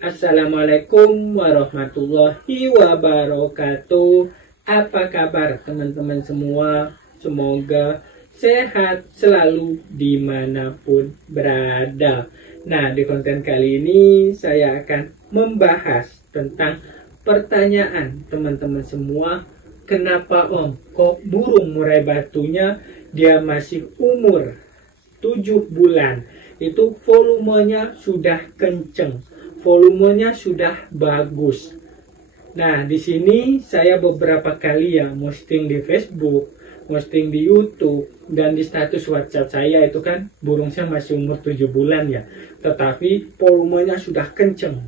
Assalamualaikum warahmatullahi wabarakatuh. Apa kabar teman-teman semua? Semoga sehat selalu dimanapun berada. Nah, di konten kali ini saya akan membahas tentang pertanyaan teman-teman semua. Kenapa kok burung murai batunya dia masih umur 7 bulan itu volumenya sudah kenceng, volumenya sudah bagus. Nah, di sini saya beberapa kali ya posting di Facebook, posting di YouTube, dan di status WhatsApp saya itu kan burung saya masih umur 7 bulan ya, tetapi volumenya sudah kenceng.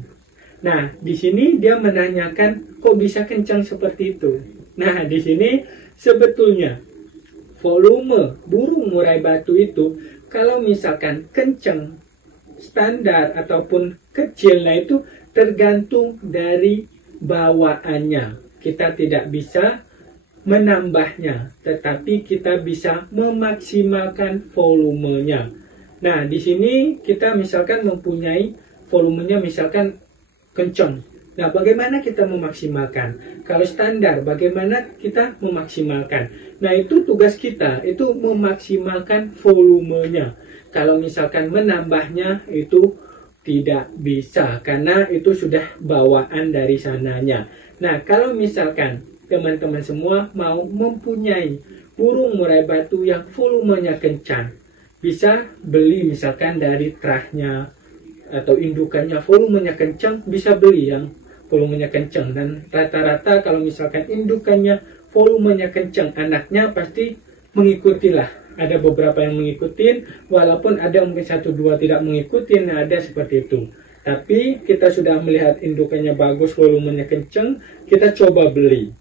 Nah, di sini dia menanyakan kok bisa kencang seperti itu. Nah, di sini sebetulnya volume burung murai batu itu kalau misalkan kenceng, standar ataupun kecil, nah itu tergantung dari bawaannya. Kita tidak bisa menambahnya, tetapi kita bisa memaksimalkan volumenya. Nah, di sini kita misalkan mempunyai volumenya misalkan kenceng. Nah, bagaimana kita memaksimalkan? Kalau standar, bagaimana kita memaksimalkan? Nah, itu tugas kita, itu memaksimalkan volumenya. Kalau misalkan menambahnya, itu tidak bisa, karena itu sudah bawaan dari sananya. Nah, kalau misalkan teman-teman semua mau mempunyai burung murai batu yang volumenya kencang, bisa beli misalkan dari trahnya atau indukannya volumenya kencang, bisa beli yang volumenya kencang. Dan rata-rata kalau misalkan indukannya volumenya kencang, anaknya pasti mengikutilah. Ada beberapa yang mengikuti, walaupun ada mungkin 1-2 tidak mengikuti, ada seperti itu. Tapi kita sudah melihat indukannya bagus, volumenya kencang, kita coba beli.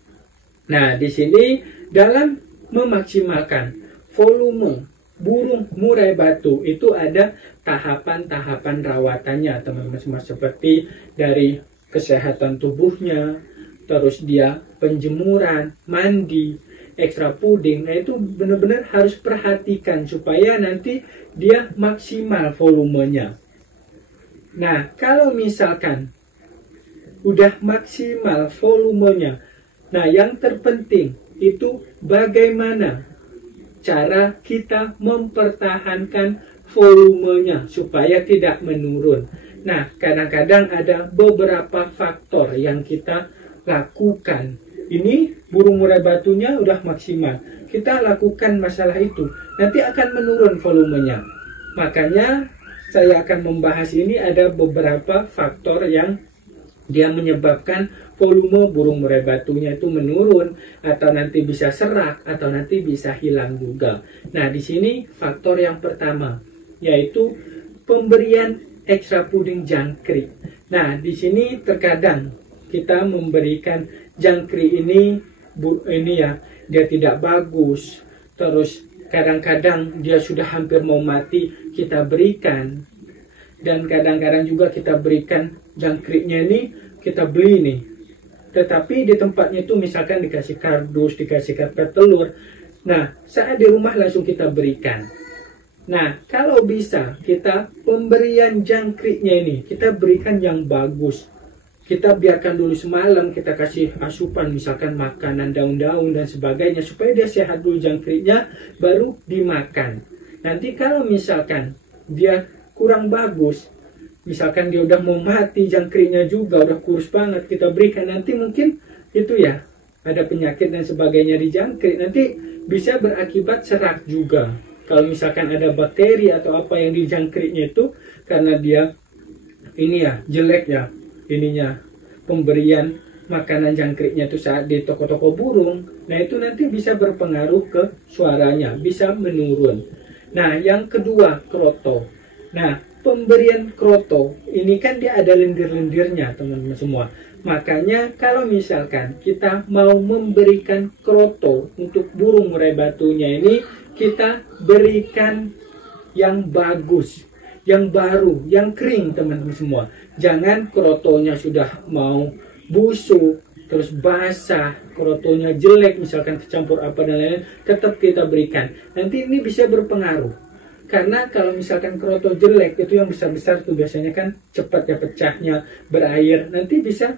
Nah, di sini dalam memaksimalkan volume burung murai batu itu ada tahapan-tahapan rawatannya, teman-teman semua, seperti dari kesehatan tubuhnya, terus dia penjemuran, mandi, ekstra puding. Nah, itu benar-benar harus perhatikan supaya nanti dia maksimal volumenya. Nah, kalau misalkan udah maksimal volumenya, nah yang terpenting itu bagaimana cara kita mempertahankan volumenya supaya tidak menurun. Nah, kadang-kadang ada beberapa faktor yang kita lakukan. Ini burung murai batunya udah maksimal, kita lakukan masalah itu, nanti akan menurun volumenya. Makanya saya akan membahas ini, ada beberapa faktor yang dia menyebabkan volume burung murai batunya itu menurun, atau nanti bisa serak, atau nanti bisa hilang juga. Nah, di sini faktor yang pertama yaitu pemberian ekstra puding jangkrik. Nah, di sini terkadang kita memberikan jangkrik ini ya, dia tidak bagus. Terus kadang-kadang dia sudah hampir mau mati, kita berikan. Dan kadang-kadang juga kita berikan jangkriknya ini, kita beli nih. Tetapi di tempatnya itu misalkan dikasih kardus, dikasih karpet telur. Nah, saat di rumah langsung kita berikan. Nah, kalau bisa kita pemberian jangkriknya ini, kita berikan yang bagus. Kita biarkan dulu semalam, kita kasih asupan misalkan makanan daun-daun dan sebagainya supaya dia sehat dulu jangkriknya, baru dimakan. Nanti kalau misalkan dia kurang bagus, misalkan dia udah mau mati, jangkriknya juga udah kurus banget, kita berikan, nanti mungkin itu ya ada penyakit dan sebagainya di jangkrik, nanti bisa berakibat serak juga. Kalau misalkan ada bakteri atau apa yang di jangkriknya itu, karena dia ini ya jelek ya ininya, pemberian makanan jangkriknya itu saat di toko-toko burung, nah itu nanti bisa berpengaruh ke suaranya, bisa menurun. Nah, yang kedua, kroto. Nah, pemberian kroto ini kan dia ada lendir-lendirnya, teman-teman semua. Makanya kalau misalkan kita mau memberikan kroto untuk burung murai batunya ini, kita berikan yang bagus, yang baru, yang kering, teman-teman semua. Jangan krotonya sudah mau busuk, terus basah, krotonya jelek, misalkan kecampur apa dan lain-lain, tetap kita berikan. Nanti ini bisa berpengaruh. Karena kalau misalkan kroto jelek itu yang besar-besar tuh biasanya kan cepat ya pecahnya, berair. Nanti bisa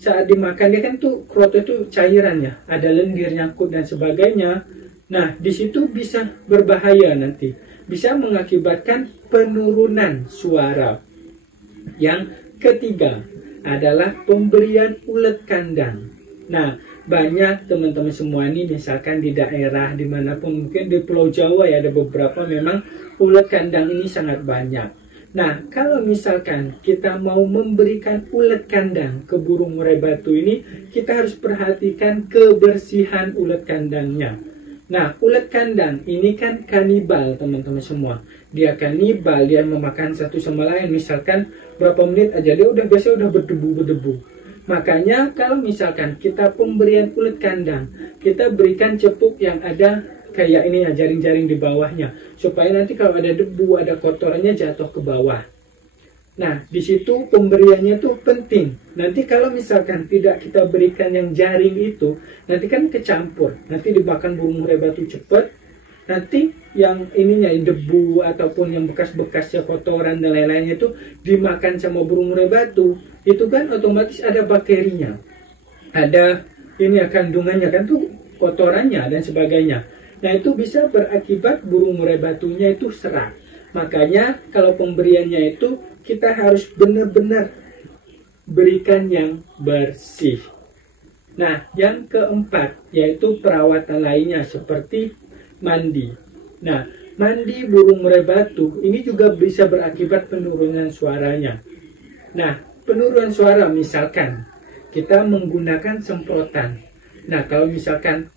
saat dimakan dia kan tuh kroto itu cairannya, ada lendir nyangkut dan sebagainya. Nah, di situ bisa berbahaya nanti. Bisa mengakibatkan penurunan suara. Yang ketiga adalah pemberian ulet kandang. Nah, banyak teman-teman semua ini misalkan di daerah dimanapun, mungkin di Pulau Jawa ya ada beberapa memang ulet kandang ini sangat banyak. Nah, kalau misalkan kita mau memberikan ulet kandang ke burung murai batu ini, kita harus perhatikan kebersihan ulet kandangnya. Nah, ulet kandang ini kan kanibal teman-teman semua. Dia kanibal, dia memakan satu sama lain. Misalkan berapa menit aja dia biasa udah berdebu-berdebu. Makanya kalau misalkan kita pemberian ulet kandang, kita berikan cepuk yang ada kayak ini ya, jaring-jaring di bawahnya. Supaya nanti kalau ada debu, ada kotorannya jatuh ke bawah. Nah, di situ pemberiannya tuh penting. Nanti kalau misalkan tidak kita berikan yang jaring itu, nanti kan kecampur. Nanti dimakan burung murai batu cepat. Nanti yang ininya debu ataupun yang bekas-bekasnya kotoran dan lain-lainnya itu dimakan sama burung murai batu. Itu kan otomatis ada bakterinya. Ada ini ya kandungannya kan tuh kotorannya dan sebagainya. Nah, itu bisa berakibat burung murai batunya itu serak. Makanya kalau pemberiannya itu kita harus benar-benar berikan yang bersih. Nah, yang keempat yaitu perawatan lainnya seperti mandi. Nah, mandi burung murai batu ini juga bisa berakibat penurunan suaranya. Nah, penurunan suara misalkan kita menggunakan semprotan. Nah, kalau misalkan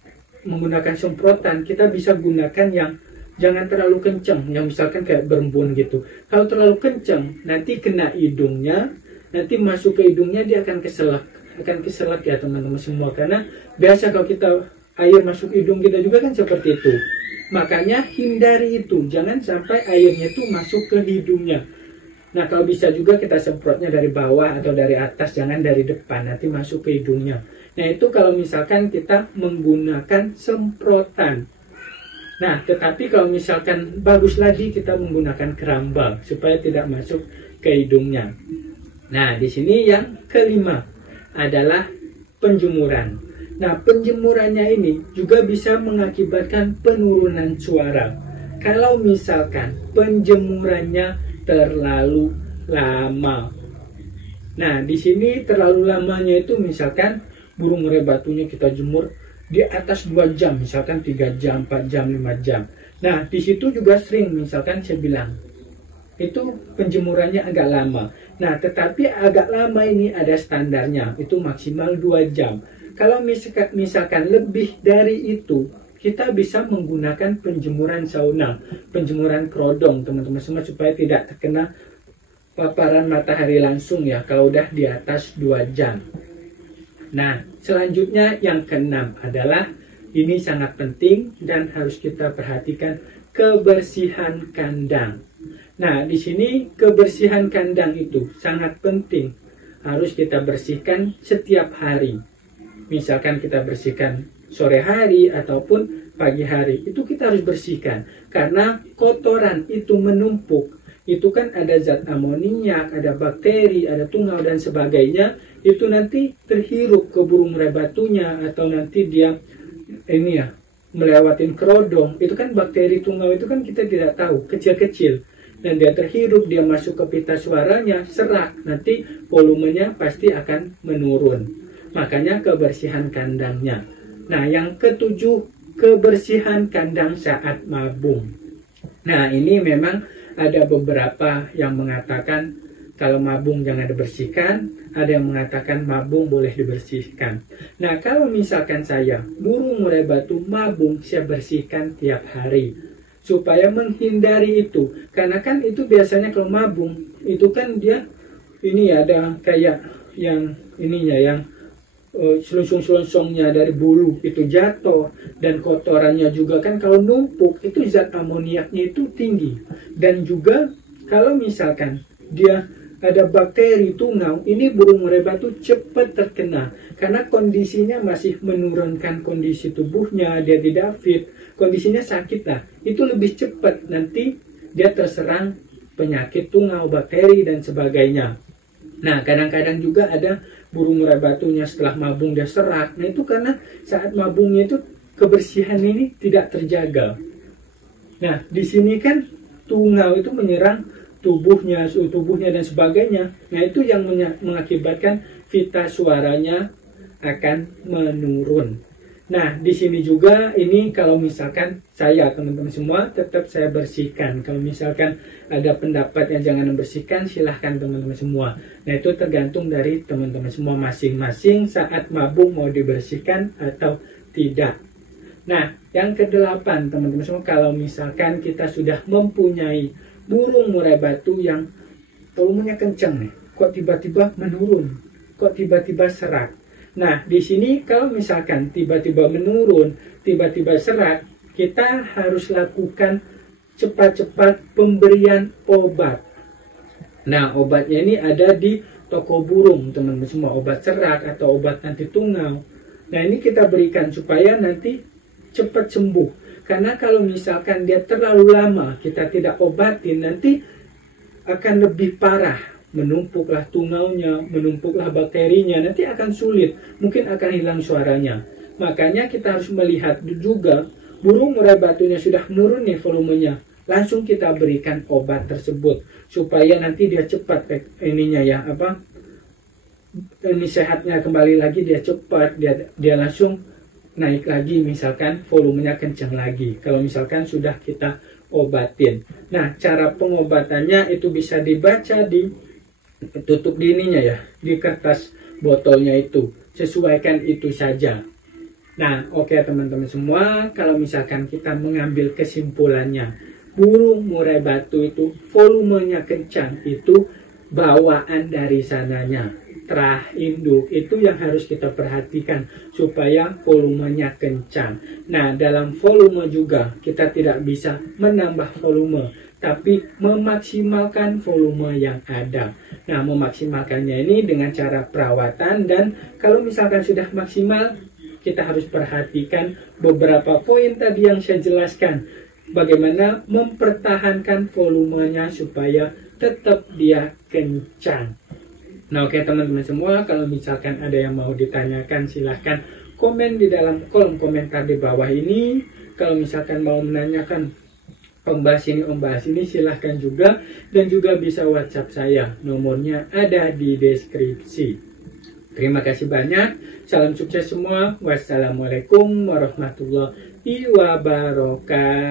menggunakan semprotan, kita bisa gunakan yang jangan terlalu kencang, yang misalkan kayak berembun gitu. Kalau terlalu kencang, nanti kena hidungnya, nanti masuk ke hidungnya dia akan keselak ya teman-teman semua. Karena biasa kalau kita air masuk hidung kita juga kan seperti itu. Makanya hindari itu, jangan sampai airnya itu masuk ke hidungnya. Nah, kalau bisa juga kita semprotnya dari bawah atau dari atas, jangan dari depan, nanti masuk ke hidungnya. Nah, itu kalau misalkan kita menggunakan semprotan. Nah, tetapi kalau misalkan bagus lagi kita menggunakan kerambal supaya tidak masuk ke hidungnya. Nah, di sini yang kelima adalah penjemuran. Nah, penjemurannya ini juga bisa mengakibatkan penurunan suara. Kalau misalkan penjemurannya terlalu lama. Nah, di sini terlalu lamanya itu misalkan burung murai batunya kita jemur di atas 2 jam, misalkan 3 jam, 4 jam, 5 jam. Nah, di situ juga sering, misalkan saya bilang, itu penjemurannya agak lama. Nah, tetapi agak lama ini ada standarnya, itu maksimal 2 jam. Kalau misalkan lebih dari itu, kita bisa menggunakan penjemuran sauna, penjemuran kerodong, teman-teman semua, supaya tidak terkena paparan matahari langsung ya, kalau udah di atas 2 jam. Nah, selanjutnya yang keenam adalah ini sangat penting dan harus kita perhatikan kebersihan kandang. Nah, di sini kebersihan kandang itu sangat penting. Harus kita bersihkan setiap hari. Misalkan kita bersihkan sore hari ataupun pagi hari, itu kita harus bersihkan. Karena kotoran itu menumpuk. Itu kan ada zat amoniak, ada bakteri, ada tungau dan sebagainya. Itu nanti terhirup ke burung murai batunya atau nanti dia ini ya melewatin kerodong. Itu kan bakteri tungau itu kan kita tidak tahu, kecil-kecil. Dan dia terhirup, dia masuk ke pita suaranya, serak. Nanti volumenya pasti akan menurun. Makanya kebersihan kandangnya. Nah, yang ketujuh, kebersihan kandang saat mabung. Nah, ini memang ada beberapa yang mengatakan kalau mabung jangan dibersihkan, ada yang mengatakan mabung boleh dibersihkan. Nah, kalau misalkan saya burung murai batu mabung, saya bersihkan tiap hari supaya menghindari itu. Karena kan itu biasanya kalau mabung itu kan dia ini ya ada kayak yang ininya yang selusung-selusungnya dari bulu itu jatuh, dan kotorannya juga kan kalau numpuk itu zat amoniaknya itu tinggi. Dan juga kalau misalkan dia ada bakteri tungau, ini burung murai batu cepat terkena karena kondisinya masih menurunkan kondisi tubuhnya, dia tidak fit, kondisinya sakit lah, itu lebih cepat nanti dia terserang penyakit tungau, bakteri, dan sebagainya. Nah, kadang-kadang juga ada burung murai batunya setelah mabung dia serak. Nah, itu karena saat mabungnya itu kebersihan ini tidak terjaga. Nah, di sini kan tungau itu menyerang tubuhnya, suhu tubuhnya, dan sebagainya. Nah, itu yang mengakibatkan vita suaranya akan menurun. Nah, di sini juga ini kalau misalkan saya, teman-teman semua, tetap saya bersihkan. Kalau misalkan ada pendapat yang jangan membersihkan, silahkan teman-teman semua. Nah, itu tergantung dari teman-teman semua masing-masing saat mabung mau dibersihkan atau tidak. Nah, yang kedelapan, teman-teman semua, kalau misalkan kita sudah mempunyai burung murai batu yang volumenya kencang nih, kok tiba-tiba menurun, kok tiba-tiba serak. Nah, di sini kalau misalkan tiba-tiba menurun, tiba-tiba serak, kita harus lakukan cepat-cepat pemberian obat. Nah, obatnya ini ada di toko burung, teman-teman semua, obat serak atau obat anti tungau. Nah, ini kita berikan supaya nanti cepat sembuh. Karena kalau misalkan dia terlalu lama kita tidak obatin, nanti akan lebih parah. Menumpuklah tungaunya, menumpuklah bakterinya, nanti akan sulit, mungkin akan hilang suaranya. Makanya kita harus melihat juga burung murai batunya sudah menurun nih volumenya, langsung kita berikan obat tersebut supaya nanti dia cepat ininya ya, ini sehatnya kembali lagi, dia cepat, dia langsung naik lagi, misalkan volumenya kencang lagi kalau misalkan sudah kita obatin. Nah, cara pengobatannya itu bisa dibaca di tutup di ininya ya, di kertas botolnya itu, sesuaikan itu saja. Nah, oke teman-teman semua, kalau misalkan kita mengambil kesimpulannya, burung murai batu itu volumenya kencang, itu bawaan dari sananya, terah induk, itu yang harus kita perhatikan supaya volumenya kencang. Nah, dalam volume juga kita tidak bisa menambah volume, tapi memaksimalkan volume yang ada. Nah, memaksimalkannya ini dengan cara perawatan, dan kalau misalkan sudah maksimal, kita harus perhatikan beberapa poin tadi yang saya jelaskan. Bagaimana mempertahankan volumenya supaya tetap dia kencang. Nah, oke teman-teman semua, kalau misalkan ada yang mau ditanyakan, silahkan komen di dalam kolom komentar di bawah ini. Kalau misalkan mau menanyakan membahas ini, silahkan juga, dan juga bisa WhatsApp saya, nomornya ada di deskripsi. Terima kasih banyak, salam sukses semua, wassalamualaikum warahmatullahi wabarakatuh.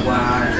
Wow.